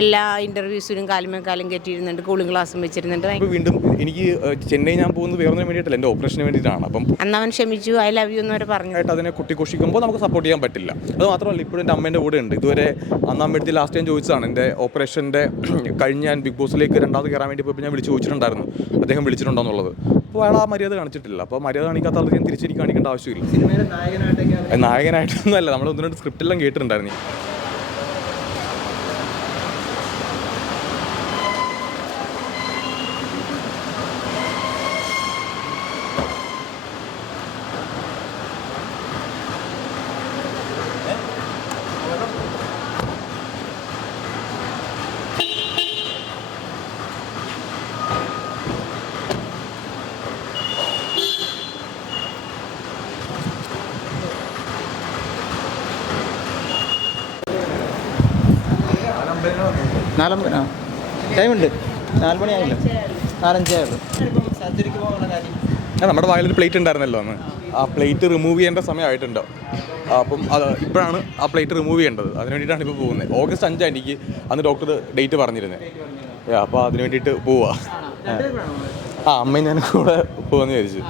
എല്ലാ ഇന്റർവ്യൂസിനും കാലുമേ കാലം കയറ്റിയിരുന്നുണ്ട് കൂളിംഗ് ക്ലാസ്സും വെച്ചിരുന്നുണ്ട്. വീണ്ടും എനിക്ക് ചെന്നൈ ഞാൻ പോകുന്നത് വേറെ വേണ്ടിയിട്ടല്ല എന്റെ ഓപ്പറേഷന് വേണ്ടിയിട്ടാണ്. അപ്പം അന്ന് അവൻ ക്ഷമിച്ചു ഐ ലവ് യു എന്ന് വരെ പറഞ്ഞു. ആയിട്ട് അതിനെ കുട്ടിക്കൊഷിക്കുമ്പോൾ നമുക്ക് സപ്പോർട്ട് ചെയ്യാൻ പറ്റില്ല. അത് മാത്രമല്ല ഇപ്പോഴും എന്റെ അമ്മേന്റെ കൂടെ ഉണ്ട്. ഇതുവരെ അന്ന് അമ്മ ലാസ്റ്റ് ടൈം ചോദിച്ചതാണ് എന്റെ ഓപ്പറേഷന്റെ കഴിഞ്ഞ് ഞാൻ ബിഗ് ബോസിലേക്ക് രണ്ടാമത് കയറാൻ വേണ്ടി പോയപ്പോൾ ഞാൻ വിളിച്ചു ചോദിച്ചിട്ടുണ്ടായിരുന്നു അദ്ദേഹം വിളിച്ചിട്ടുണ്ടോന്നുള്ളത് അപ്പോൾ അയാൾ ആ മര്യാദ കാണിച്ചിട്ടില്ല. അപ്പോൾ മര്യാദ കാണിക്കാത്ത ആൾക്ക് ഞാൻ തിരിച്ചെനിക്ക് കാണിക്കേണ്ട ആവശ്യമില്ല. സിനിമയിലെ നായകനായിട്ടൊക്കെ അത് നായകനായിട്ടൊന്നും അല്ല നമ്മൾ ഒന്ന് രണ്ട് സ്ക്രിപ്റ്റെല്ലാം കേട്ടിട്ടുണ്ടായിരുന്നു. നാലമ്പ ടൈമുണ്ട്. നാല് മണിയായില്ല നാലഞ്ചേ ഉള്ളൂ ആ, നമ്മുടെ വായിലൊരു പ്ലേറ്റ് ഉണ്ടായിരുന്നല്ലോ അന്ന്. ആ പ്ലേറ്റ് റിമൂവ് ചെയ്യേണ്ട സമയമായിട്ടുണ്ടോ? അപ്പം അത് ഇപ്പോഴാണ് ആ പ്ലേറ്റ് റിമൂവ് ചെയ്യേണ്ടത്. അതിന് വേണ്ടിയിട്ടാണ് ഇപ്പോൾ പോകുന്നത്. ഓഗസ്റ്റ് അഞ്ചാണ് എനിക്ക് അന്ന് ഡോക്ടർ ഡേറ്റ് പറഞ്ഞിരുന്നത് അപ്പോൾ അതിന് വേണ്ടിയിട്ട് പോവാ. ആ അമ്മയും ഞാൻ കൂടെ പോകാമെന്ന് വിചാരിച്ചു.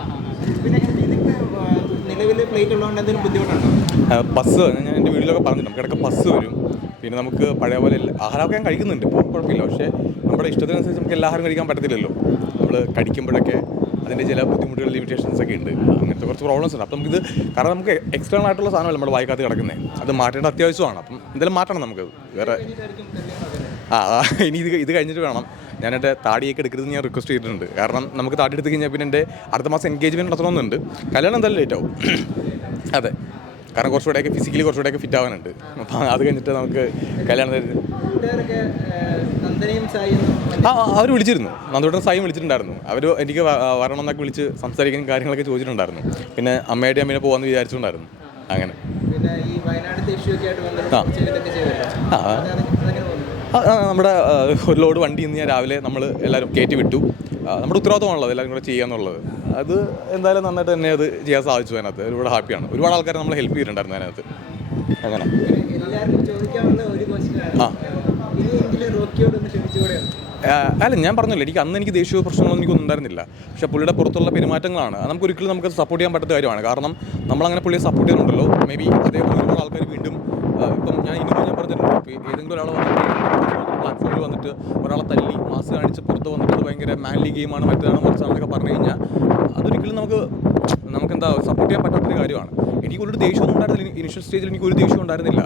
ബസ് ഞാൻ എന്റെ വീട്ടിലൊക്കെ പറഞ്ഞിട്ടുണ്ട്. നമുക്ക് ഇടയ്ക്ക് ബസ് വരും. പിന്നെ നമുക്ക് പഴയ പോലെ ആഹാരമൊക്കെ ഞാൻ കഴിക്കുന്നുണ്ട് ഇപ്പോൾ കുഴപ്പമില്ല. പക്ഷേ നമ്മുടെ ഇഷ്ടത്തിനനുസരിച്ച് നമുക്ക് എല്ലാ ആഹാരം കഴിക്കാൻ പറ്റത്തില്ലല്ലോ. നമ്മൾ കഴിക്കുമ്പോഴൊക്കെ അതിന്റെ ചില ബുദ്ധിമുട്ടുകൾ ലിമിറ്റേഷൻസ് ഒക്കെ ഉണ്ട്. അങ്ങനത്തെ കുറച്ച് പ്രോബ്ലംസ് ഉണ്ട്. അപ്പം നമുക്കിത് കാരണം നമുക്ക് എക്സ്റ്റേണൽ ആയിട്ടുള്ള സാധനമല്ല നമ്മുടെ വായിക്കകത്ത് കിടക്കുന്നത് അത് മാറ്റേണ്ട അത്യാവശ്യമാണ്. അപ്പം എന്തായാലും മാറ്റണം നമുക്ക് വേറെ ആ, ഇനി ഇത് ഇത് കഴിഞ്ഞിട്ട് വേണം. ഞാൻ എന്റെ താടിയൊക്കെ എടുക്കരുതെന്ന് ഞാൻ റിക്വസ്റ്റ് ചെയ്തിട്ടുണ്ട്. കാരണം നമുക്ക് താടി എടുത്ത് കഴിഞ്ഞാൽ പിന്നെ എന്റെ അടുത്ത മാസം എൻഗേജ്മെന്റ് നടത്തണമെന്നുണ്ട്. കല്യാണം എന്തായാലും ലേറ്റ് ആവും. അതെ. കാരണം കുറച്ചുകൂടെയൊക്കെ ഫിസിക്കലി കുറച്ചുകൂടെയൊക്കെ ഫിറ്റ് ആവാനുണ്ട്. അപ്പോൾ അത് കഴിഞ്ഞിട്ട് നമുക്ക് കല്യാണം ആ അവർ വിളിച്ചിരുന്നു. നന്ദോട്ടൻ സായി വിളിച്ചിട്ടുണ്ടായിരുന്നു. അവർ എനിക്ക് വരണം എന്നൊക്കെ വിളിച്ച് സംസാരിക്കാനും കാര്യങ്ങളൊക്കെ ചോദിച്ചിട്ടുണ്ടായിരുന്നു. പിന്നെ അമ്മയുടെ അമ്മേനെ പോകാമെന്ന് വിചാരിച്ചിട്ടുണ്ടായിരുന്നു. അങ്ങനെ. നമ്മുടെ ഒരു ലോഡ് വണ്ടി ഇന്ന് ഞാൻ രാവിലെ നമ്മൾ എല്ലാവരും കയറ്റി വിട്ടു. നമ്മുടെ ഉത്തരവാദിത്തമാണുള്ളത് എല്ലാവരും കൂടെ ചെയ്യാന്നുള്ളത്. അത് എന്തായാലും നന്നായിട്ട് തന്നെ അത് ചെയ്യാൻ സാധിച്ചു അതിനകത്ത്. ഒരുപാട് ഹാപ്പിയാണ് ഒരുപാട് ആൾക്കാർ നമ്മളെ ഹെൽപ്പ് ചെയ്തിട്ടുണ്ടായിരുന്നു അതിനകത്ത്. അങ്ങനെ. ആ. അല്ല ഞാൻ പറഞ്ഞില്ല എനിക്ക് അന്ന് എനിക്ക് ദേഷ്യ പ്രശ്നങ്ങളൊന്നും എനിക്കൊന്നും ഉണ്ടായിരുന്നില്ല. പക്ഷേ പുള്ളിയുടെ പുറത്തുള്ള പെരുമാറ്റങ്ങളാണ്. അത് നമുക്ക് ഒരിക്കലും നമുക്ക് സപ്പോർട്ട് ചെയ്യാൻ പറ്റാത്ത കാര്യമാണ്. കാരണം നമ്മളങ്ങനെ പുള്ളിയെ സപ്പോർട്ട് ചെയ്യുന്നുണ്ടല്ലോ. മേ ബി അതേപോലെ ഒരുപാട് ആൾക്കാർ വീണ്ടും ഇപ്പം ഞാൻ ഇനി ഞാൻ പറഞ്ഞിട്ടുണ്ട്. ഏതെങ്കിലും ഒരാൾ വന്നിട്ട് പ്ലാറ്റ്ഫോമിൽ വന്നിട്ട് ഒരാളെ തല്ലി മാസ് കാണിച്ച് പുറത്ത് വന്നിട്ട് അത് ഭയങ്കര മാൻലി ഗെയിമാണ് മറ്റേതാണ് മറിച്ചാണെന്നൊക്കെ പറഞ്ഞു കഴിഞ്ഞാൽ അതൊരിക്കലും നമുക്ക് നമുക്കെന്താ സപ്പോർട്ട് ചെയ്യാൻ പറ്റാത്തൊരു കാര്യമാണ്. എനിക്ക് ഒരു ദേഷ്യമൊന്നും ഉണ്ടായിരുന്നില്ല. ഇനിഷ്യൽ സ്റ്റേജിൽ എനിക്ക് ഒരു ദേഷ്യം ഉണ്ടായിരുന്നില്ല.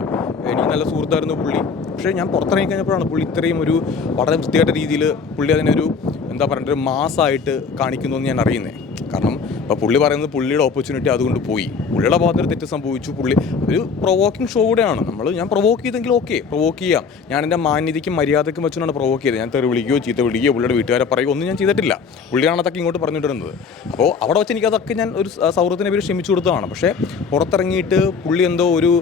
എനിക്ക് നല്ല സുഹൃത്തായിരുന്നു പുള്ളി. പക്ഷേ ഞാൻ പുറത്തിറങ്ങി കഴിഞ്ഞപ്പോഴാണ് പുള്ളി ഇത്രയും ഒരു വളരെ വൃത്തിയായിട്ട രീതിയിൽ പുള്ളി അതിനൊരു എന്താ പറയുക ഒരു മാസമായിട്ട് കാണിക്കുന്നു എന്ന് ഞാൻ അറിയുന്നത് കാരണം ഇപ്പോൾ പുള്ളി പറയുന്നത് പുള്ളിയുടെ ഓപ്പർച്യൂണിറ്റി അതുകൊണ്ട് പോയി. പുള്ളിയുടെ ഭാഗത്ത് ഒരു തെറ്റ് സംഭവിച്ചു. പുള്ളി ഒരു പ്രൊവോക്കിംഗ് ഷോ കൂടെയാണ്. നമ്മൾ ഞാൻ പ്രൊവോക്ക് ചെയ്തെങ്കിൽ ഓക്കെ പ്രൊവോക്ക് ചെയ്യാം. ഞാൻ എന്റെ മാന്യതയ്ക്കും മര്യാദയ്ക്കും വെച്ചുകൊണ്ടാണ് പ്രൊവോക്ക് ചെയ്തത്. ഞാൻ തെറി വിളിക്കുകയോ ചീത്ത വിളിക്കുകയോ പുള്ളിയുടെ വീട്ടുകാരെ പറയുകയോ ഒന്നും ഞാൻ ചെയ്തിട്ടില്ല. പുള്ളിയാണ് അതൊക്കെ ഇങ്ങോട്ട് പറഞ്ഞിട്ടിരുന്നത്. അപ്പോൾ അവിടെ വെച്ച് എനിക്ക് അതൊക്കെ ഞാൻ ഒരു സൗഹൃദത്തിനെ പേര് ക്ഷമിച്ചു കൊടുത്തതാണ്. പക്ഷേ പുറത്തിറങ്ങിയിട്ട് പുള്ളി എന്തോ ഒരു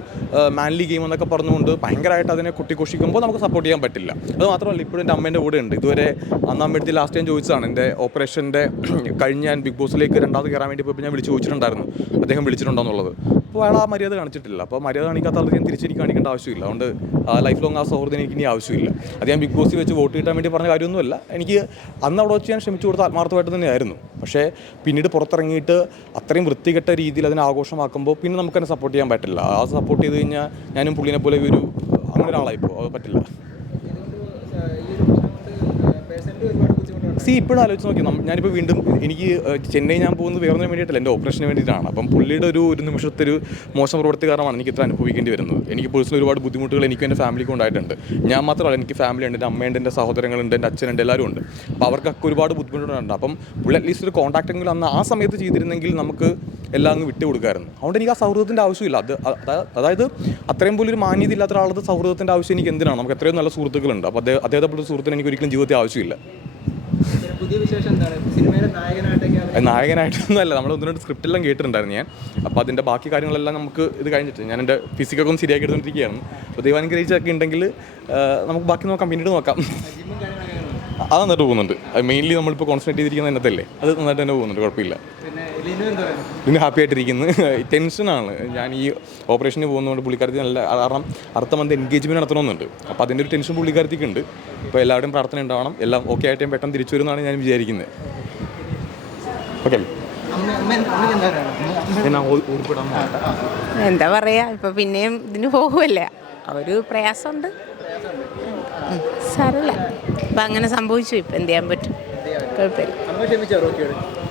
മാൻലി ഗെയിം എന്നൊക്കെ പറഞ്ഞുകൊണ്ട് ഭയങ്കരമായിട്ട് അതിനെ കുട്ടിഘോഷിക്കുമ്പോൾ നമുക്ക് സപ്പോർട്ട് ചെയ്യാൻ പറ്റില്ല. അത് മാത്രമല്ല ഇപ്പോഴും എന്റെ അമ്മേന്റെ കൂടെ ഉണ്ട് ഇതുവരെ അന്ന് ലാസ്റ്റ് ടൈം ചോദിച്ചതാണ്. എന്റെ ഓപ്പറേഷന്റെ കഴിഞ്ഞ് ഞാൻ ബിഗ് ബോസിലേക്ക് രണ്ടാമത് കയറാൻ വേണ്ടി പോയപ്പോൾ ഞാൻ വിളിച്ച് ചോദിച്ചിട്ടുണ്ടായിരുന്നു. അദ്ദേഹം വിളിച്ചിട്ടുണ്ടോന്നുള്ളത് അപ്പോൾ അയാൾ ആ മര്യാദ കാണിച്ചിട്ടില്ല. അപ്പോൾ മര്യാദ കാണിക്കാത്ത ആൾക്ക് ഞാൻ തിരിച്ചെനിക്ക് കാണിക്കേണ്ട ആവശ്യമില്ല. അതുകൊണ്ട് ലൈഫ് ലോങ് ആ സൗഹൃദം എനിക്ക് ഇനി ആവശ്യമില്ല. അത് ഞാൻ ബിഗ് ബോസിൽ വെച്ച് വോട്ട് കിട്ടാൻ വേണ്ടി പറഞ്ഞ കാര്യമൊന്നുമല്ല. എനിക്ക് അന്ന് അവിടെ വെച്ച് ഞാൻ ശ്രമിച്ചു കൊടുത്ത ആത്മാർത്ഥമായിട്ട് തന്നെയായിരുന്നു. പക്ഷേ പിന്നീട് പുറത്തിറങ്ങിയിട്ട് അത്രയും വൃത്തികെട്ട രീതിയിൽ അതിനെ ആഘോഷമാക്കുമ്പോൾ പിന്നെ നമുക്ക് തന്നെ സപ്പോർട്ട് ചെയ്യാൻ പറ്റില്ല. ആ സപ്പോർട്ട് ചെയ്ത് കഴിഞ്ഞാൽ ഞാനും പുള്ളിനെ പോലെ ഒരു അങ്ങനെ ഒരാളായിപ്പോൾ അത് പറ്റില്ല ഈ ഒരു പ്രശ്നം കൊണ്ട് പേഴ്സണലി ഒരുപാട് ബുദ്ധിമുട്ടുണ്ട് സി ഇപ്പോഴും ആലോചിച്ച് നോക്കി ഞാനിപ്പോൾ വീണ്ടും എനിക്ക് ചെന്നൈ ഞാൻ പോകുന്നത് വേറൊന്നിന് വേണ്ടിയിട്ടല്ല എന്റെ ഓപ്പറേഷന് വേണ്ടിയിട്ടാണ്. അപ്പം പുള്ളിയുടെ ഒരു ഒരു നിമിഷത്തെ ഒരു മോശം പ്രവൃത്തി കാരണമാണ് എനിക്ക് ഇത്ര അനുഭവിക്കേണ്ടി വരുന്നത്. എനിക്ക് പേഴ്സണൽ ഒരുപാട് ബുദ്ധിമുട്ടുകൾ എനിക്കും എന്റെ ഫാമിലിക്കും ഉണ്ടായിട്ടുണ്ട്. ഞാൻ മാത്രമല്ല എനിക്ക് ഫാമിലി ഉണ്ട് എന്റെ അമ്മയുണ്ട് എന്റെ സഹോദരങ്ങളുണ്ട് എന്റെ അച്ഛനുണ്ട് എല്ലാവരും ഉണ്ട്. അപ്പോൾ അവർക്കൊക്കെ ഒരുപാട് ബുദ്ധിമുട്ടുകളുണ്ട്. അപ്പം പുള്ളി അറ്റ്ലീസ്റ്റ് ഒരു കോൺടാക്റ്റെങ്കിലും അന്ന് ആ സമയത്ത് ചെയ്തിരുന്നെങ്കിൽ നമുക്ക് എല്ലാം അങ്ങ് വിട്ടു കൊടുക്കാമായിരുന്നു അതുകൊണ്ട് എനിക്ക് ആ സൗഹൃദത്തിന്റെ ആവശ്യമില്ല. അത് അതാ- അതായത് അത്രയും പോലും ഒരു മാന്യത ഇല്ലാത്ത ഒരാളുടെ സൗഹൃദത്തിന്റെ ആവശ്യം എനിക്ക് എന്തിനാണ്? നമുക്ക് എത്രയും നല്ല സുഹൃത്തുക്കളുണ്ട്. അപ്പോൾ അദ്ദേഹം അദ്ദേഹത്തെ പോലത്തെ സുഹൃത്തിന് എനിക്ക് ഒരിക്കലും ജീവിതത്തിൽ ആവശ്യമില്ല. പുതിയ വിശേഷം എന്താണ്? സിനിമയിലെ നായകനായിട്ടൊക്കെ അത് നായകനായിട്ടൊന്നും അല്ല നമ്മൾ ഒന്നിനോട് സ്ക്രിപ്റ്റ് സ്ക്രിപ്റ്റെല്ലാം കേട്ടിട്ടുണ്ടായിരുന്നു ഞാൻ. അപ്പോൾ അതിന്റെ ബാക്കി കാര്യങ്ങളെല്ലാം നമുക്ക് ഇത് കഴിഞ്ഞിട്ട് ഞാൻ എന്റെ ഫിസിക്കൊക്കെ ഒന്ന് ശരിയാക്കി എടുത്തുകൊണ്ടിരിക്കുകയാണ് അപ്പോൾ ദൈവാനുഗ്രഹിച്ചൊക്കെ ഉണ്ടെങ്കിൽ നമുക്ക് ബാക്കി നോക്കാം പിന്നീട് നോക്കാം. അത് നന്നായിട്ട് പോകുന്നുണ്ട്. അത് മെയിൻലി നമ്മളിപ്പോൾ കോൺസെൻട്രേറ്റ് ചെയ്തിരിക്കുന്നത് അതിനകത്തല്ലേ? അത് നന്നായിട്ട് തന്നെ പോകുന്നുണ്ട് കുഴപ്പമില്ല. പിന്നെ ലിനു ഹാപ്പി ആയിട്ടിരിക്കുന്നു. ടെൻഷനാണ് ഞാൻ ഈ ഓപ്പറേഷന് പോകുന്നതുകൊണ്ട് പുള്ളിക്കാരത്തി നല്ല കാരണം അടുത്ത മന്ത് എൻഗേജ്മെന്റ് നടത്തണമെന്നുണ്ട്. അപ്പോൾ അതിന്റെ ഒരു ടെൻഷൻ പുള്ളിക്കാരത്തിക്ക് ഉണ്ട് അപ്പോൾ എല്ലാവരുടെയും പ്രാർത്ഥന ഉണ്ടാവണം. എല്ലാം ഓക്കെ ആയിട്ട് പെട്ടെന്ന് തിരിച്ചു വരുമെന്നാണ് ഞാൻ വിചാരിക്കുന്നത്. ഓക്കെ എന്താ പറയാ ഇപ്പൊ പിന്നെയും ഇതിന് പോകുമല്ലേ ഒരു പ്രയാസമുണ്ട്. സാറല്ല അപ്പൊ അങ്ങനെ സംഭവിച്ചു. ഇപ്പം എന്ത് ചെയ്യാൻ പറ്റും? കുഴപ്പമില്ല.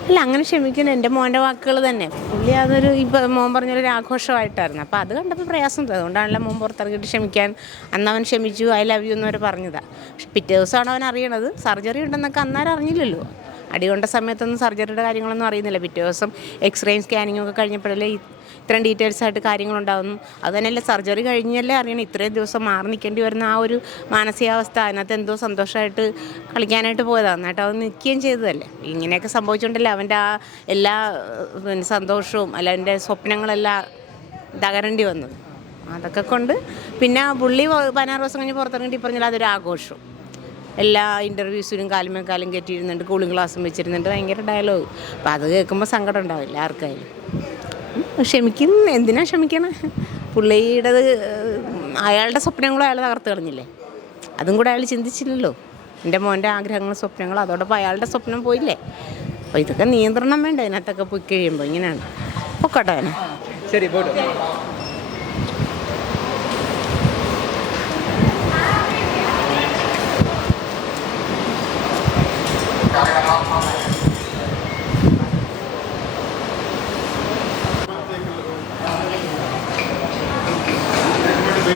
അല്ല അങ്ങനെ ക്ഷമിക്കണം എന്റെ മോന്റെ വാക്കുകൾ തന്നെ. പുള്ളി അതൊരു ഇപ്പം മോൻ പറഞ്ഞൊരു ആഘോഷമായിട്ടായിരുന്നു. അപ്പോൾ അത് കണ്ടപ്പോൾ പ്രയാസം അതുകൊണ്ടാണല്ലോ മോൻ പുറത്തിറങ്ങിയിട്ട് ക്ഷമിക്കാൻ അന്ന് അവൻ ക്ഷമിച്ചു ഐ ലവ് യു എന്നവർ പറഞ്ഞതാണ് പക്ഷെ പിറ്റേ ദിവസമാണ് അവൻ അറിയണത്. സർജറി ഉണ്ടെന്നൊക്കെ അന്നേരം അറിഞ്ഞില്ലല്ലോ. അടി കൊണ്ട സമയത്തൊന്നും സർജറിയുടെ കാര്യങ്ങളൊന്നും അറിയുന്നില്ല. പിറ്റേ ദിവസം എക്സ്റേയും സ്കാനിങ്ങും ഒക്കെ കഴിഞ്ഞപ്പോഴല്ലേ ഇത്രയും ഡീറ്റെയിൽസ് ആയിട്ട് കാര്യങ്ങളുണ്ടാകുന്നു അത് തന്നെയല്ലേ സർജറി കഴിഞ്ഞല്ലേ അറിയണം. ഇത്രയും ദിവസം മാറി നിൽക്കേണ്ടി വരുന്ന ആ ഒരു മാനസികാവസ്ഥ. അതിനകത്ത് എന്തോ സന്തോഷമായിട്ട് കളിക്കാനായിട്ട് പോയതാണ് എന്നിട്ട് അത് നിൽക്കുകയും ചെയ്തതല്ലേ. ഇങ്ങനെയൊക്കെ സംഭവിച്ചുകൊണ്ടല്ലേ അവന്റെ ആ എല്ലാ പിന്നെ സന്തോഷവും അല്ല എന്റെ സ്വപ്നങ്ങളെല്ലാം തകരേണ്ടി വന്നത്. അതൊക്കെ കൊണ്ട് പിന്നെ പുള്ളി പതിനാറ് ദിവസം കഴിഞ്ഞ് പുറത്തിറങ്ങിയിട്ട് പറഞ്ഞാൽ അതൊരു ആഘോഷം. എല്ലാ ഇന്റർവ്യൂസിനും കാലുമേ കാലം കയറ്റിയിരുന്നുണ്ട് കൂളിംഗ് ക്ലാസ്സും വെച്ചിരുന്നുണ്ട്. ഭയങ്കര ഡയലോഗ് അപ്പോൾ അത് കേൾക്കുമ്പോൾ സങ്കടം ഉണ്ടാവില്ല ആർക്കായാലും. ഉം, ക്ഷമിക്കും എന്തിനാ ക്ഷമിക്കണേ? പുള്ളിയുടേത് അയാളുടെ സ്വപ്നങ്ങളും അയാൾ തകർത്ത് കളഞ്ഞില്ലേ? അതും കൂടെ അയാൾ ചിന്തിച്ചില്ലല്ലോ. എന്റെ മോന്റെ ആഗ്രഹങ്ങളും സ്വപ്നങ്ങളും അതോടൊപ്പം അയാളുടെ സ്വപ്നം പോയില്ലേ? അപ്പോൾ ഇതൊക്കെ നിയന്ത്രണം വേണ്ട? അതിനകത്തൊക്കെ പോയി കഴിയുമ്പോൾ ഇങ്ങനെയാണ്. പൊക്കോട്ടെ ശരി പോട്ടോ